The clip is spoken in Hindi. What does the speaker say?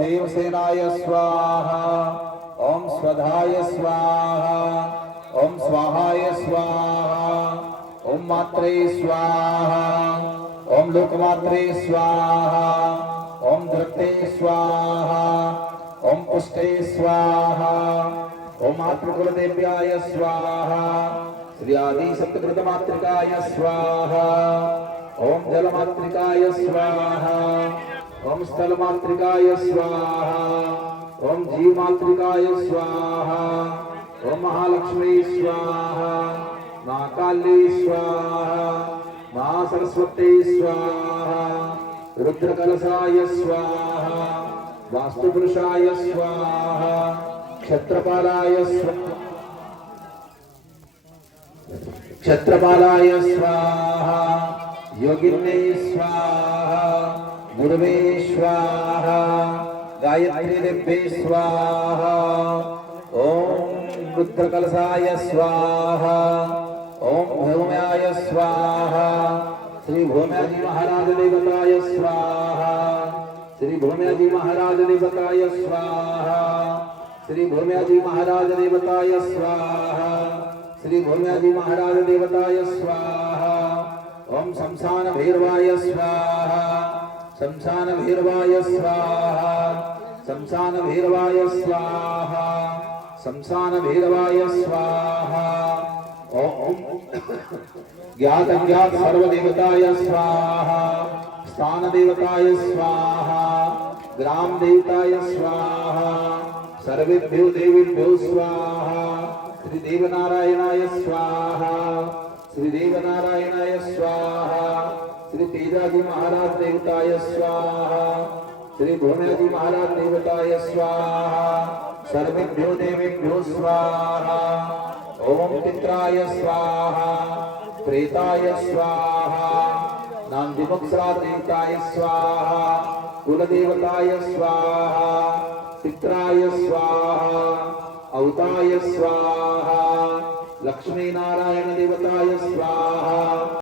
देवसेनाय स्वाहा, ओम स्वधाय स्वाहा, ओम स्वाहाय स्वाहा, ओम मात्रे स्वाहा, ओम लोकमात्रे स्वाहा, ओम दृष्टे स्वाहा, ओम पुष्टे स्वाहा, ओम मातृकुलदेव्याय स्वाहा, श्री आदि सप्तकृतमातृकाय स्वाहा, ओम जलमातृकाय स्वाहा, ओम स्थलमातृकाय स्वाहा, ओम जीवमातृकाय स्वाहा, ओम महालक्ष्मी स्वाहा, मां काली स्वाहा, मां सरस्वती स्वाहा, रुद्रकलशाय स्वाहा, वास्तुपुरुषाय स्वाहा, क्षत्रपालाय स्वाहा, क्षत्रपालाय स्वाहा, योगिन्ये स्वाहा, गुरवे स्वाहा, गायत्री देव्ये स्वाहा, ओम रुद्रकलशाय स्वाहा, ओम भौम्याय स्वाहा, श्री भौम्याजी महाराज देवताय स्वाहा, श्री भौम्याजी महाराज देवताय स्वाहा, श्री भौम्याजी महाराज देवताय स्वाहा, श्री भौम्याजी महाराज देवताय स्वाहा, ओम शमशान भैरवाय स्वाहा, शमशान भैरवाय स्वाहा, शमशान भैरवाय स्वाहा, शमशान भैरवाय स्वाहा, ओम ज्ञात अज्ञात सर्वदेवताय स्वाहा, स्थान देवताय स्वाहा, ग्राम देवताय स्वाहा, सर्वेभ्यो देवेभ्यो स्वाहा, श्री देवनारायणाय स्वाहा, श्री देवनारायणाय स्वाहा, श्री तेजाजी महाराज देवताय स्वाहा, श्री भौम्याजी महाराज देवताय स्वाहा, सर्वेभ्यो देवेभ्यो स्वाहा, ओम पित्राय स्वाहा, प्रेताय स्वाहा, नांदिमुक्सरा देवताय स्वाहा, कुलदेवताय स्वाहा, पित्राय स्वाहा, अवताय स्वाहा, लक्ष्मी नारायण देवताय स्वाहा,